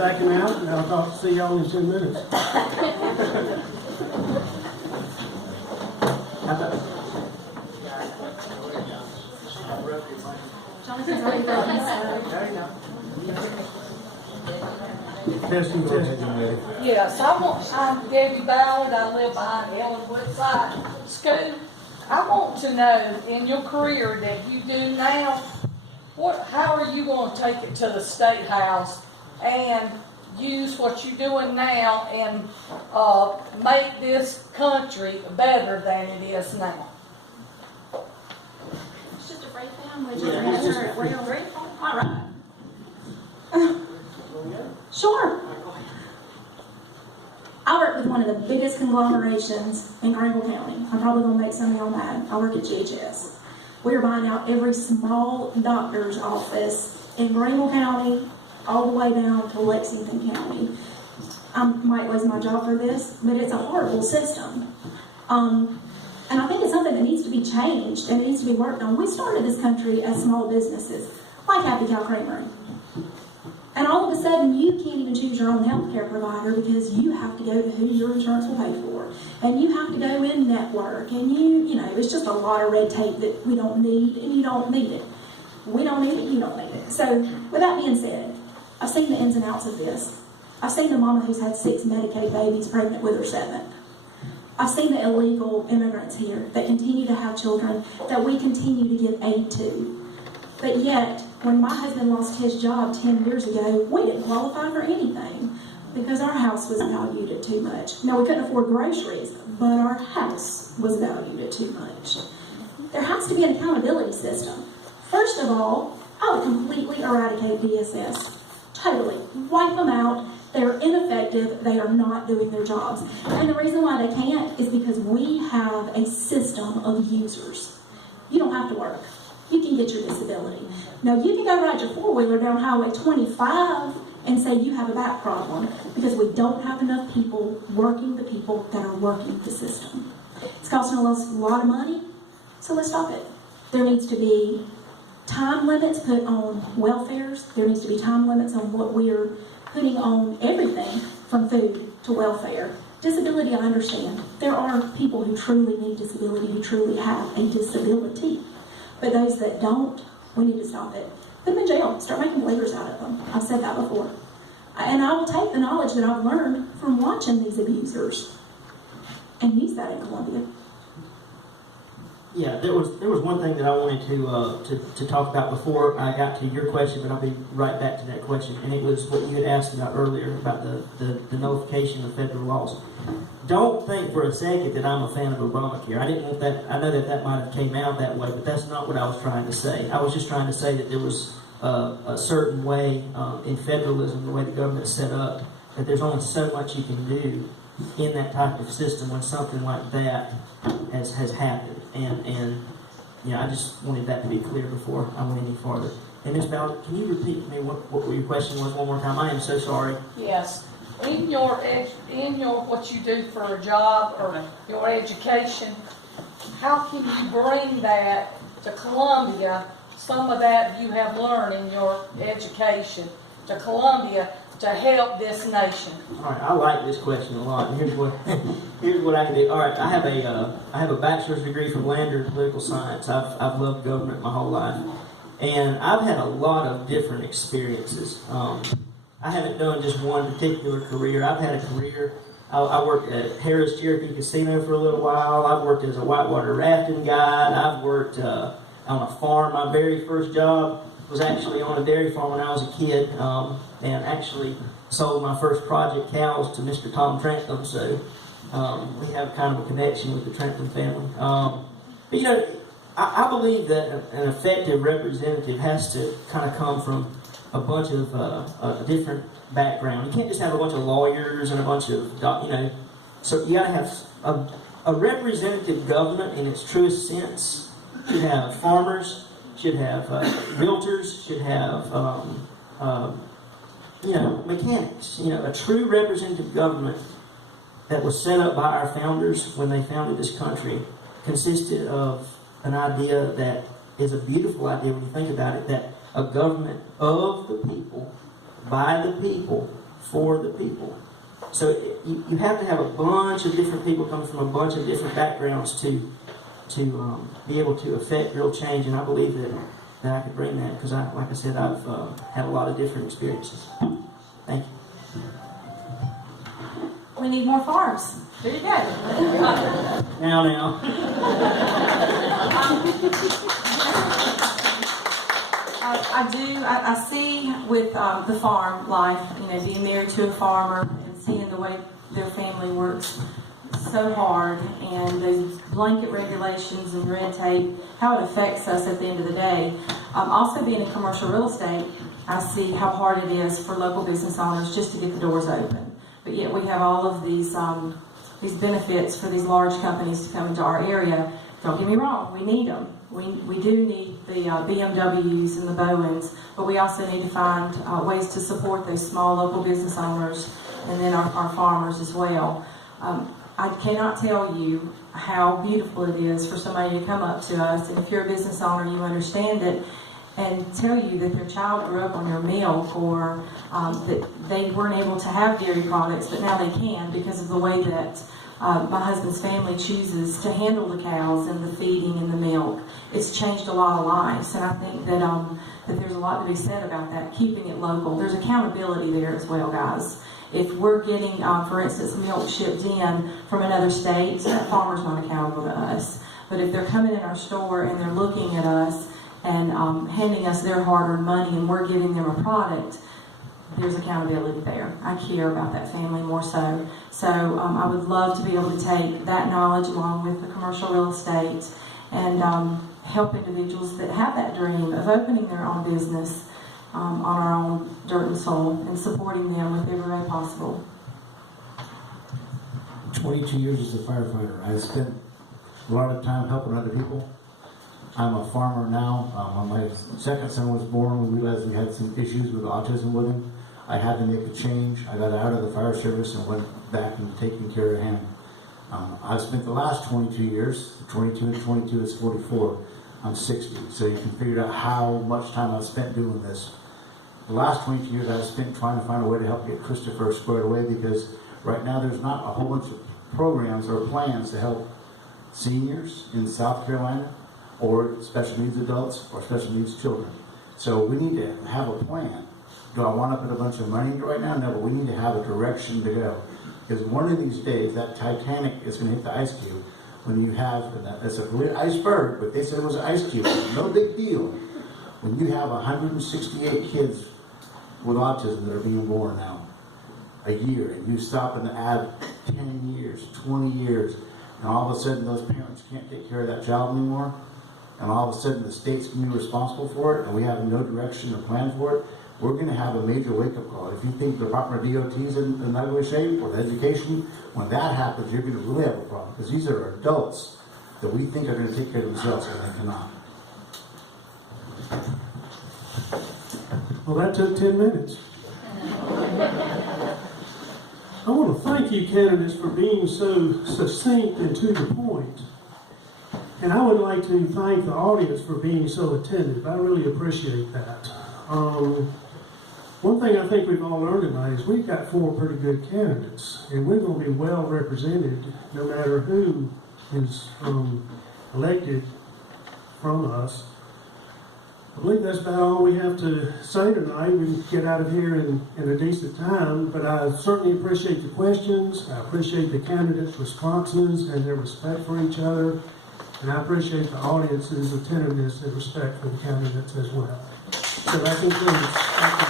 backing out, and I'll see y'all in 10 minutes. Testing. Yes, I'm Debbie Ballard. I live behind Ellen Woodside School. I want to know, in your career that you do now, how are you going to take it to the State House and use what you're doing now and make this country better than it is now? It's just a breakdown, which is real grateful. All right. Sure. I work with one of the biggest conglomerations in Greenville County. I'm probably going to make some of y'all mad. I work at GHS. We are buying out every small doctor's office in Greenville County, all the way down to Lexington County. I might lose my job for this, but it's a horrible system. And I think it's something that needs to be changed and it needs to be worked on. We started this country as small businesses, like Happy Cow Creamery. And all of a sudden, you can't even choose your own health care provider because you have to go to who your insurance will pay for. And you have to go in network. And you know, it's just a lot of red tape that we don't need, and you don't need it. We don't need it, you don't need it. So, with that being said, I've seen the ins and outs of this. I've seen the mama who's had 6 Medicaid babies pregnant with her 7th. I've seen the illegal immigrants here that continue to have children that we continue to give aid to. But yet, when my husband lost his job 10 years ago, we didn't qualify for anything because our house was valued at too much. Now, we couldn't afford groceries, but our house was valued at too much. There has to be an accountability system. First of all, I would completely eradicate DSS. Totally. Wipe them out. They're ineffective. They are not doing their jobs. And the reason why they can't is because we have a system of users. You don't have to work. You can get your disability. Now, you can go ride your 4-wheeler down Highway 25 and say you have a back problem because we don't have enough people working the people that are working the system. It's costing us a lot of money, so let's stop it. There needs to be time limits put on welfares. There needs to be time limits on what we're putting on everything from food to welfare. Disability, I understand. There are people who truly need disability, who truly have a disability. But those that don't, we need to stop it. Put them in jail. Start making lawyers out of them. I've said that before. And I will take the knowledge that I've learned from watching these abusers and use that in Columbia. Yeah, there was one thing that I wanted to talk about before I got to your question, but I'll be right back to that question. And it was what you had asked about earlier about the nullification of federal laws. Don't think for a second that I'm a fan of Obamacare. I didn't want that. I know that might have came out that way, but that's not what I was trying to say. I was just trying to say that there was a certain way in federalism, the way the government's set up, that there's only so much you can do in that type of system when something like that has happened. And you know, I just wanted that to be clear before I went any farther. And Ms. Ballard, can you repeat for me what your question was one more time? I am so sorry. Yes. In your what you do for a job or your education, how can you bring that to Columbia, some of that you have learned in your education, to Columbia to help this nation? All right, I like this question a lot. And here's what I can do. All right, I have a bachelor's degree from Lander in political science. I've loved government my whole life, and I've had a lot of different experiences. I haven't done just one particular career. I've had a career. I worked at Harris Cherokee Casino for a little while. I've worked as a whitewater rafting guide. I've worked on a farm. My very first job was actually on a dairy farm when I was a kid, and actually sold my first project cows to Mr. Tom Trantham. So we have kind of a connection with the Trantham family. But you know, I believe that an effective representative has to kind of come from a bunch of different background. You can't just have a bunch of lawyers and a bunch of, so you got to have a representative government in its truest sense. Should have farmers, should have realtors, should have mechanics. A true representative government that was set up by our founders when they founded this country consisted of an idea that is a beautiful idea when you think about it, that a government of the people, by the people, for the people. So you have to have a bunch of different people coming from a bunch of different backgrounds to be able to affect real change, and I believe that I could bring that because, like I said, I've had a lot of different experiences. Thank you. We need more farms. There you go. Now. I see with the farm life, being married to a farmer and seeing the way their family works so hard, and those blanket regulations and red tape, how it affects us at the end of the day. Also being in commercial real estate, I see how hard it is for local business owners just to get the doors open. But yet we have all of these benefits for these large companies to come into our area. Don't get me wrong, we need them. We do need the BMWs and the Bowens, but we also need to find ways to support those small local business owners and then our farmers as well. I cannot tell you how beautiful it is for somebody to come up to us, and if you're a business owner, you understand it, and tell you that their child grew up on your milk, or that they weren't able to have dairy products, but now they can because of the way that my husband's family chooses to handle the cows and the feeding and the milk. It's changed a lot of lives, and I think that there's a lot to be said about that, keeping it local. There's accountability there as well, guys. If we're getting, for instance, milk shipped in from another state, that farmer's not accountable to us. But if they're coming in our store and they're looking at us and handing us their hard-earned money and we're giving them a product, there's accountability there. I care about that family more so. So I would love to be able to take that knowledge along with the commercial real estate and help individuals that have that dream of opening their own business on our own dirt and soil, and supporting them with every way possible. 22 years as a firefighter. I spent a lot of time helping other people. I'm a farmer now. When my second son was born, we realized we had some issues with autism with him. I had to make a change. I got out of the fire service and went back and taking care of him. I've spent the last 22 years, 22 and 22 is 44. I'm 60, so you can figure out how much time I've spent doing this. The last 22 years I've spent trying to find a way to help get Christopher squared away, because right now there's not a whole bunch of programs or plans to help seniors in South Carolina or special needs adults or special needs children. So we need to have a plan. Do I want to put a bunch of money into it right now? No, but we need to have a direction to go. Because one of these days that Titanic is going to hit the ice cube when you have, it's a great iceberg, but they said it was an ice cube. No big deal. When you have 168 kids with autism that are being born now, a year, and you stop and add 10 years, 20 years, and all of a sudden those parents can't take care of that child anymore, and all of a sudden the state's going to be responsible for it, and we have no direction or plan for it, we're going to have a major wake-up call. If you think the Department of DOT is in ugly shape, or education, when that happens, you're going to really have a problem, because these are adults that we think are going to take care of themselves, and they cannot. Well, that took 10 minutes. I want to thank you, candidates, for being so succinct and to the point. And I would like to thank the audience for being so attentive. I really appreciate that. One thing I think we've all learned tonight is we've got 4 pretty good candidates, and we're going to be well represented no matter who is elected from us. I believe that's about all we have to say tonight. We can get out of here in a decent time, but I certainly appreciate the questions. I appreciate the candidates' responses and their respect for each other, and I appreciate the audience's attentiveness and respect for the candidates as well. So that concludes. Thank you.